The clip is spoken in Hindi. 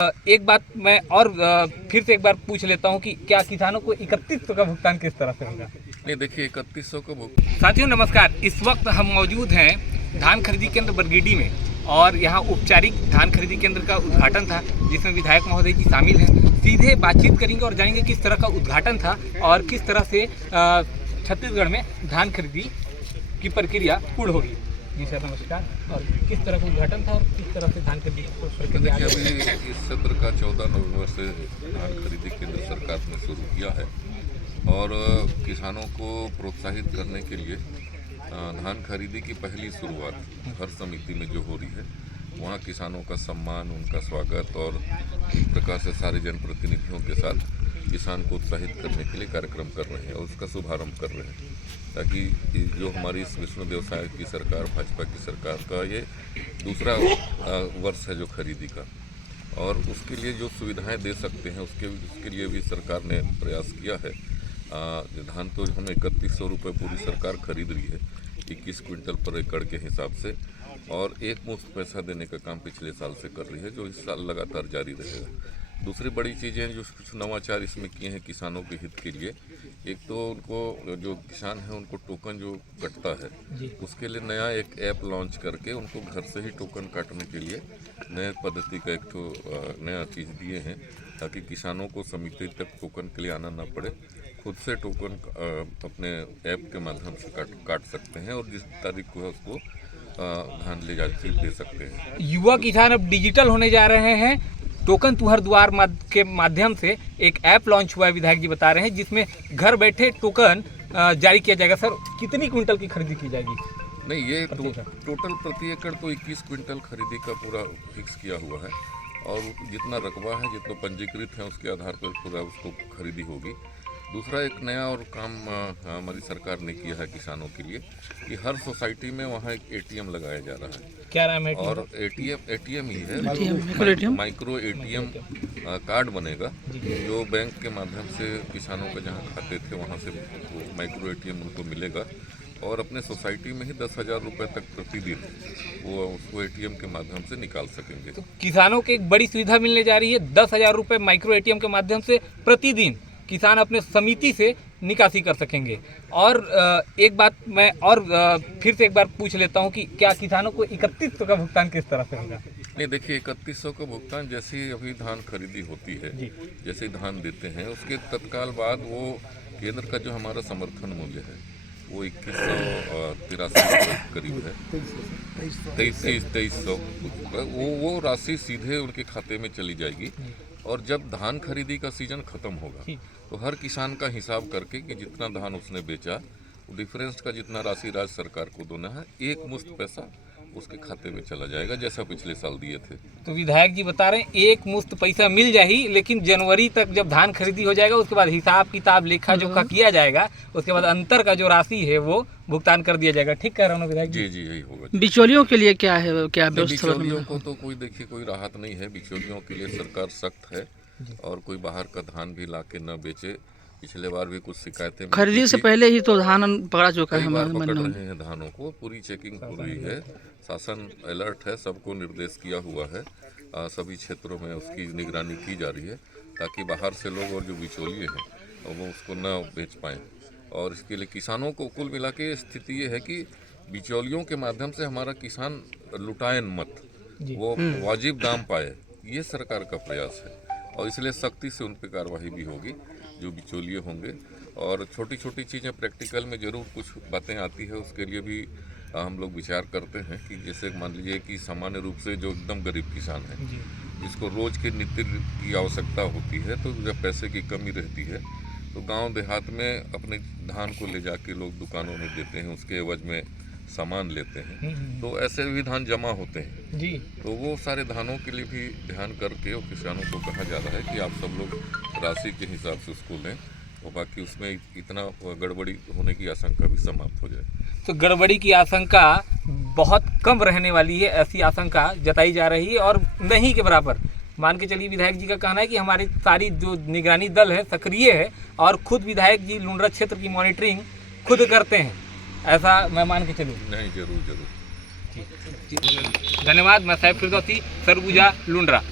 एक बात मैं और फिर से एक बार पूछ लेता हूं कि क्या किसानों को 3100 का भुगतान किस तरह से होगा? नहीं, देखिए 3100 का साथियों नमस्कार, इस वक्त हम मौजूद हैं धान खरीदी केंद्र बरगीडी में और यहाँ औपचारिक धान खरीदी केंद्र का उद्घाटन था जिसमें विधायक महोदय जी शामिल हैं। सीधे बातचीत करेंगे और जानेंगे किस तरह का उद्घाटन था और किस तरह से छत्तीसगढ़ में धान खरीदी की प्रक्रिया पूर्ण होगी। जी सर नमस्कार। और किस तरह का उद्घाटन था और किस तरह से धान खरीदी प्रक्रिया? देखिए, अभी इस सत्र का 14 नवंबर से धान खरीदी केंद्र सरकार ने शुरू किया है और किसानों को प्रोत्साहित करने के लिए धान खरीदी की पहली शुरुआत हर समिति में जो हो रही है वहाँ किसानों का सम्मान, उनका स्वागत और एक प्रकार से सारे जनप्रतिनिधियों के साथ किसान को उत्साहित करने के लिए कार्यक्रम कर रहे हैं और उसका शुभारंभ कर रहे हैं ताकि जो हमारी इस विष्णुदेव साय की सरकार, भाजपा की सरकार का ये दूसरा वर्ष है जो खरीदी का, और उसके लिए जो सुविधाएं दे सकते हैं उसके लिए भी सरकार ने प्रयास किया है। धान तो हम 3100 रुपये पूरी सरकार खरीद रही है 21 क्विंटल पर एकड़ के हिसाब से, और एक मुफ्त पैसा देने का काम पिछले साल से कर रही है जो इस साल लगातार जारी रहेगा। दूसरी बड़ी चीज़ें जो कुछ नवाचार इसमें किए हैं किसानों के हित के लिए, एक तो उनको जो किसान हैं उनको टोकन जो कटता है उसके लिए नया एक ऐप लॉन्च करके उनको घर से ही टोकन काटने के लिए नए पद्धति का एक तो नया चीज़ दिए हैं ताकि किसानों को समिति तक टोकन के लिए आना ना पड़े, खुद से टोकन अपने ऐप के माध्यम से काट सकते हैं और जिस तारीख को है उसको धान ले जाके दे सकते हैं। युवा किसान अब डिजिटल होने जा रहे हैं। टोकन तुहर द्वार के माध्यम से एक ऐप लॉन्च हुआ है, विधायक जी बता रहे हैं, जिसमें घर बैठे टोकन जारी किया जाएगा। सर कितनी क्विंटल की खरीदी की जाएगी? नहीं, ये टोटल प्रति एकड़ तो 21 क्विंटल खरीदी का पूरा फिक्स किया हुआ है और जितना रकबा है, जितना पंजीकृत है उसके आधार पर पूरा उसको खरीदी होगी। दूसरा एक नया और काम हमारी सरकार ने किया है किसानों के लिए कि हर सोसाइटी में वहाँ एक ATM लगाया जा रहा है। क्या नाम है? और ATM ही है, माइक्रो ATM कार्ड बनेगा जो बैंक के माध्यम से किसानों के जहाँ खाते थे वहाँ से माइक्रो ATM उनको मिलेगा और अपने सोसाइटी में ही 10,000 रुपये तक प्रतिदिन वो उसको ATM के माध्यम से निकाल सकेंगे। तो किसानों को एक बड़ी सुविधा मिलने जा रही है। 10,000 रुपये माइक्रो ATM के माध्यम से प्रतिदिन किसान अपने समिति से निकासी कर सकेंगे। और एक बात मैं और फिर से एक बार पूछ लेता हूं कि क्या किसानों को 3100 का भुगतान किस तरह से होगा? नहीं, देखिए 3100 का भुगतान जैसे ही अभी धान खरीदी होती है, जैसे ही धान देते हैं उसके तत्काल बाद वो केंद्र का जो हमारा समर्थन मूल्य है वो 2183 करीब है, 2300 वो राशि सीधे उनके खाते में चली जाएगी। और जब धान खरीदी का सीजन खत्म होगा तो हर किसान का हिसाब करके कि जितना धान उसने बेचा डिफरेंस का जितना राशि राज्य सरकार को देना है, एक मुश्त पैसा उसके खाते में चला जाएगा जैसा पिछले साल दिए थे। तो विधायक जी बता रहे हैं एक मुश्त पैसा मिल जाएगी, लेकिन जनवरी तक जब धान खरीदी हो जाएगा उसके बाद हिसाब किताब लेखा जोखा किया जाएगा, उसके बाद अंतर का जो राशि है वो भुगतान कर दिया जाएगा। ठीक कह रहा हूँ विधायक जी? जी यही होगा। बिचौलियों के लिए क्या है, क्या व्यवस्था? बिचौलियों को तो कोई देखिए कोई राहत नहीं है। बिचौलियों के लिए सरकार सख्त है और कोई बाहर का धान भी ला के न बेचे। पिछले बार भी कुछ शिकायतें खरीदी से पहले ही तो धान पकड़ा चुका है, पकड़ रहे हैं धानों को, पूरी चेकिंग हो रही है, शासन अलर्ट है, सबको निर्देश किया हुआ है, सभी क्षेत्रों में उसकी निगरानी की जा रही है ताकि बाहर से लोग और जो बिचौलिए हैं वो उसको न बेच पाएँ। और इसके लिए किसानों को कुल मिला के स्थिति ये है कि बिचौलियों के माध्यम से हमारा किसान लुटाए मत, वो वाजिब दाम पाए, ये सरकार का प्रयास है और इसलिए सख्ती से उन पर कार्रवाई भी होगी जो बिचौलिए होंगे। और छोटी छोटी चीज़ें प्रैक्टिकल में ज़रूर कुछ बातें आती है, उसके लिए भी हम लोग विचार करते हैं कि जैसे मान लीजिए कि सामान्य रूप से जो एकदम गरीब किसान है जिसको रोज़ के नित्य की आवश्यकता होती है, तो जब पैसे की कमी रहती है तो गांव देहात में अपने धान को ले जाके लोग दुकानों में देते हैं, उसके एवज में सामान लेते हैं, तो ऐसे भी धान जमा होते हैं जी। तो वो सारे धानों के लिए भी ध्यान करके और किसानों को कहा जा रहा है कि आप सब लोग राशि के हिसाब से उसको लें और बाकी उसमें इतना गड़बड़ी होने की आशंका भी समाप्त हो जाए। तो गड़बड़ी की आशंका बहुत कम रहने वाली है, ऐसी आशंका जताई जा रही है और नहीं के बराबर मान के चलिए। विधायक जी का कहना है कि हमारी सारी जो निगरानी दल है सक्रिय है और खुद विधायक जी लुंड्रा क्षेत्र की मॉनिटरिंग खुद करते हैं, ऐसा मैं मान के चलूँ? नहीं, जरूर। धन्यवाद। मैं साहिब फिरदौसी, सरगुजा, लुंड्रा।